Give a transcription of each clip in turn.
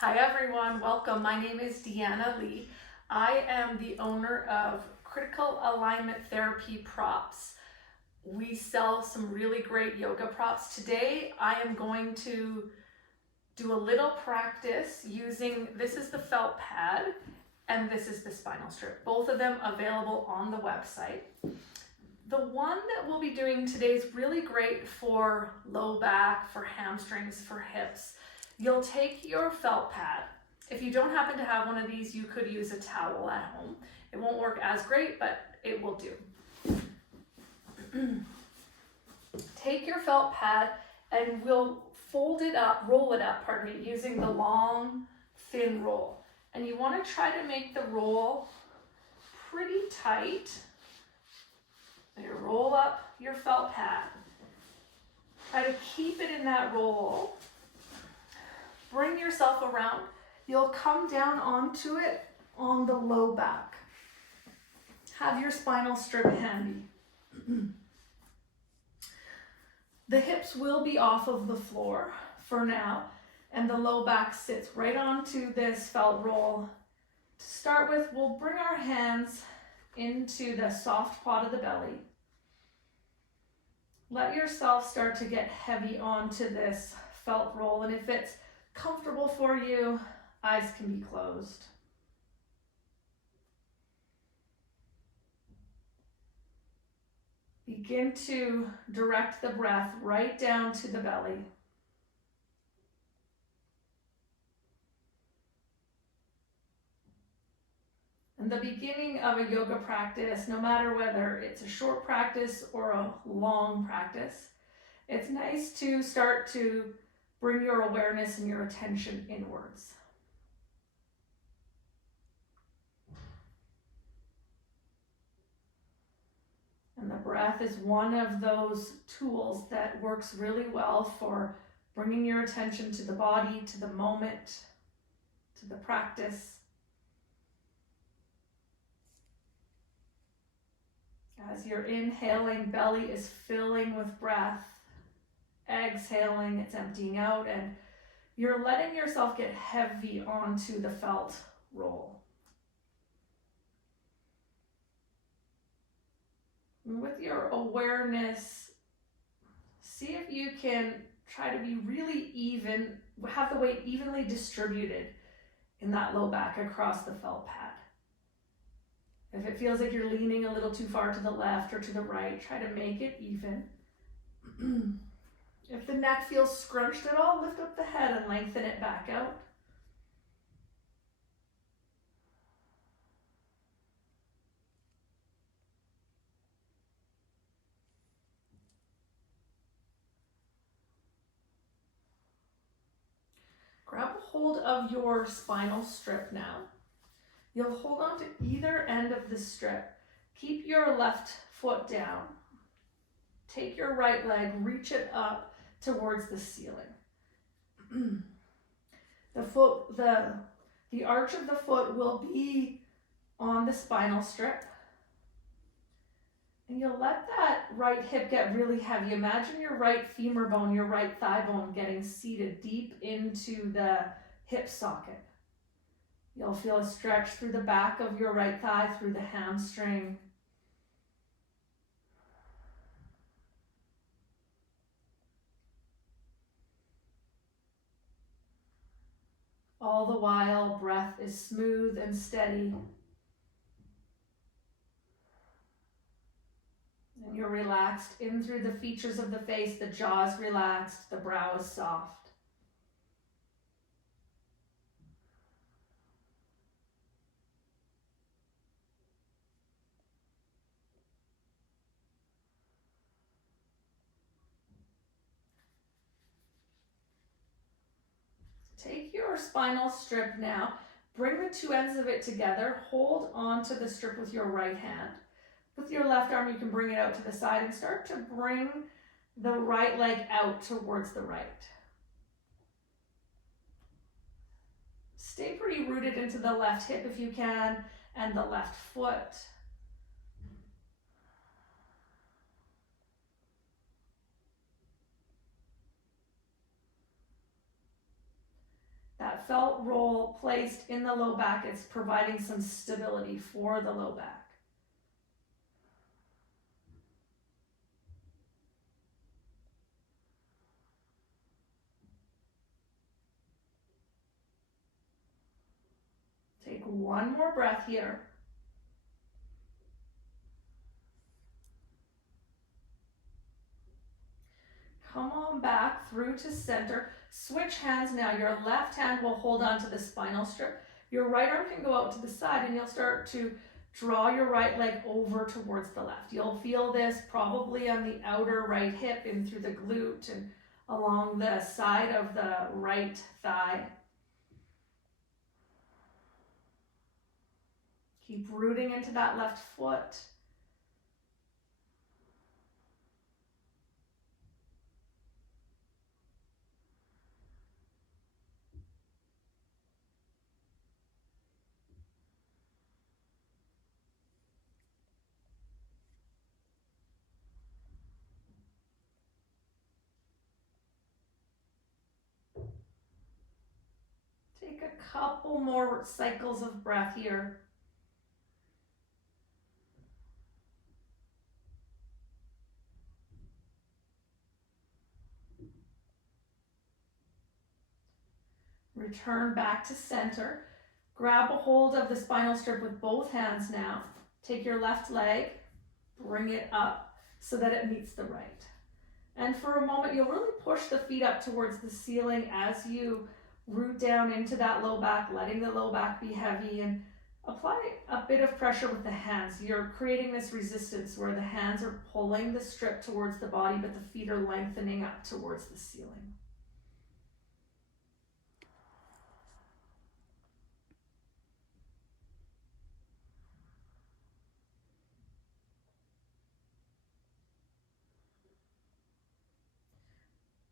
Hi everyone, welcome. My name is Deanna Lee. I am the owner of Critical Alignment Therapy Props. We sell some really great yoga props. Today I am going to do a little practice using, this is the felt pad and this is the spinal strip. Both of them available on the website. The one that we'll be doing today is really great for low back, for hamstrings, for hips. You'll take your felt pad. If you don't happen to have one of these, you could use a towel at home. It won't work as great, but it will do. Take your felt pad and we'll roll it up, using the long, thin roll. And you want to try to make the roll pretty tight. You roll up your felt pad. Try to keep it in that roll. Bring yourself around. You'll come down onto it on the low back. Have your spinal strip handy. The hips will be off of the floor for now, and the low back sits right onto this felt roll. To start with, we'll bring our hands into the soft part of the belly. Let yourself start to get heavy onto this felt roll, and if it's comfortable for you, eyes can be closed. Begin to direct the breath right down to the belly. In the beginning of a yoga practice, no matter whether it's a short practice or a long practice, it's nice to start to bring your awareness and your attention inwards. And the breath is one of those tools that works really well for bringing your attention to the body, to the moment, to the practice. As you're inhaling, belly is filling with breath. Exhaling, it's emptying out, and you're letting yourself get heavy onto the felt roll. And with your awareness, see if you can try to be really even, have the weight evenly distributed in that low back across the felt pad. If it feels like you're leaning a little too far to the left or to the right, try to make it even. If the neck feels scrunched at all, lift up the head and lengthen it back out. Grab a hold of your spinal strip now. You'll hold on to either end of the strip. Keep your left foot down. Take your right leg, reach it up towards the ceiling. The arch of the foot will be on the spinal strip. And you'll let that right hip get really heavy. Imagine your right femur bone, your right thigh bone getting seated deep into the hip socket. You'll feel a stretch through the back of your right thigh, through the hamstring. All the while, breath is smooth and steady. And you're relaxed in through the features of the face, the jaw is relaxed, the brow is soft. Take your spinal strip now, bring the two ends of it together, hold onto the strip with your right hand. With your left arm, you can bring it out to the side and start to bring the right leg out towards the right. Stay pretty rooted into the left hip if you can, and the left foot. That felt roll placed in the low back. It's providing some stability for the low back. Take one more breath here. Come on back through to center. Switch hands now. Your left hand will hold on to the spinal strip. Your right arm can go out to the side and you'll start to draw your right leg over towards the left. You'll feel this probably on the outer right hip and through the glute and along the side of the right thigh. Keep rooting into that left foot. Take a couple more cycles of breath here. Return back to center. Grab a hold of the spinal strip with both hands now. Take your left leg, bring it up so that it meets the right. And for a moment, you'll really push the feet up towards the ceiling as you root down into that low back, letting the low back be heavy, and apply a bit of pressure with the hands. You're creating this resistance where the hands are pulling the strip towards the body, but the feet are lengthening up towards the ceiling.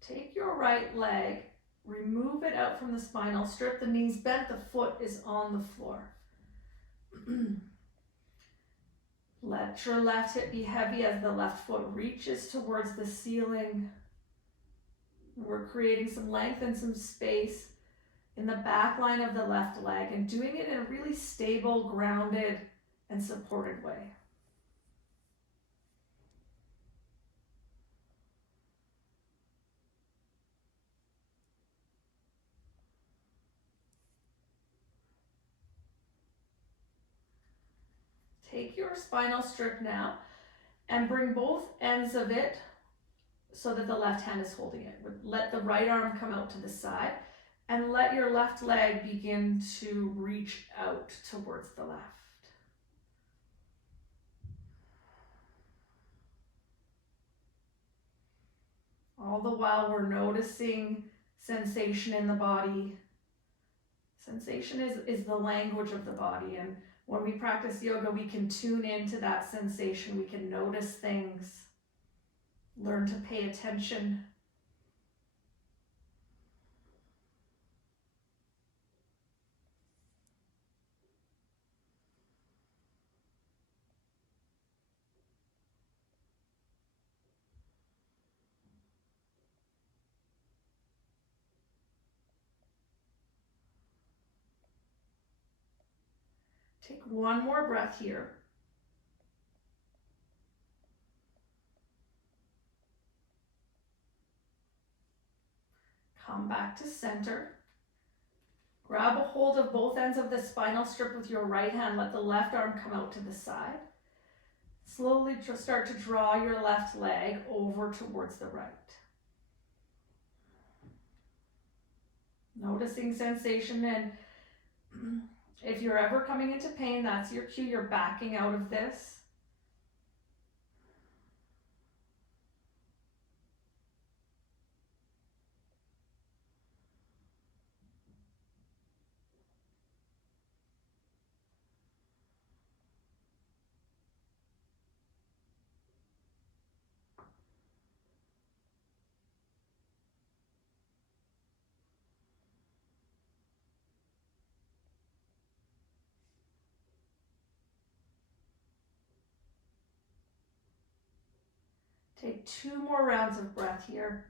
Take your right leg, remove it out from the spinal strip, the knees bent, the foot is on the floor. Let your left hip be heavy as the left foot reaches towards the ceiling. We're creating some length and some space in the back line of the left leg and doing it in a really stable, grounded, and supported way. Take your spinal strip now and bring both ends of it so that the left hand is holding it. Let the right arm come out to the side and let your left leg begin to reach out towards the left. All the while we're noticing sensation in the body. Sensation is the language of the body, and when we practice yoga, we can tune into that sensation. We can notice things, learn to pay attention. Take one more breath here. Come back to center. Grab a hold of both ends of the spinal strip with your right hand. Let the left arm come out to the side. Slowly start to draw your left leg over towards the right. Noticing sensation, and if you're ever coming into pain, that's your cue. You're backing out of this. Take 2 more rounds of breath here.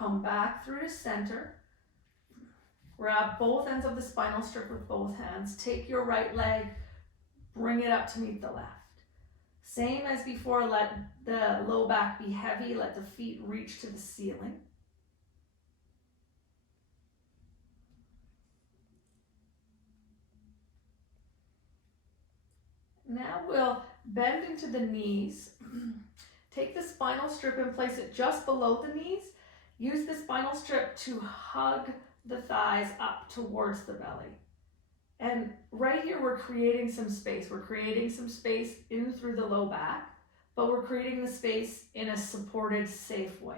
Come back through to center. Grab both ends of the spinal strip with both hands. Take your right leg, bring it up to meet the left. Same as before, let the low back be heavy, let the feet reach to the ceiling. Now we'll bend into the knees. Take the spinal strip and place it just below the knees. Use the spinal strip to hug the thighs up towards the belly. And right here, we're creating some space. We're creating some space in through the low back, but we're creating the space in a supported, safe way.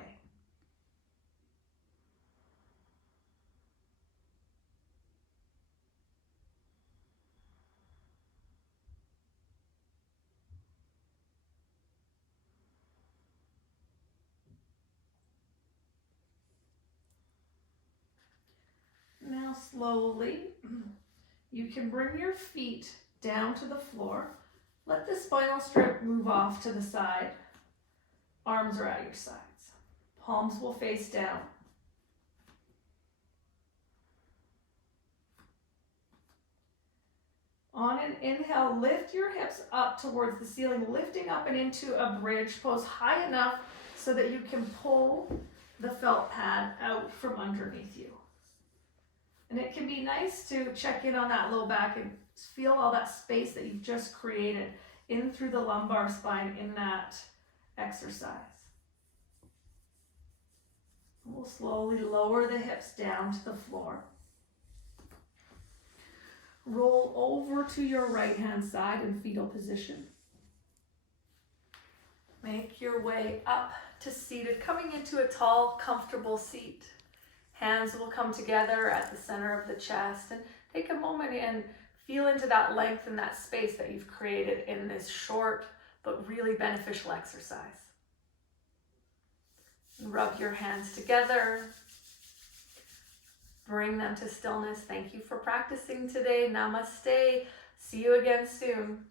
Now slowly, you can bring your feet down to the floor. Let the spinal strip move off to the side. Arms are at your sides. Palms will face down. On an inhale, lift your hips up towards the ceiling, lifting up and into a bridge pose high enough so that you can pull the felt pad out from underneath you. And it can be nice to check in on that low back and feel all that space that you've just created in through the lumbar spine in that exercise. We'll slowly lower the hips down to the floor. Roll over to your right hand side in fetal position. Make your way up to seated, coming into a tall, comfortable seat. Hands will come together at the center of the chest, and take a moment and feel into that length and that space that you've created in this short but really beneficial exercise. Rub your hands together. Bring them to stillness. Thank you for practicing today. Namaste. See you again soon.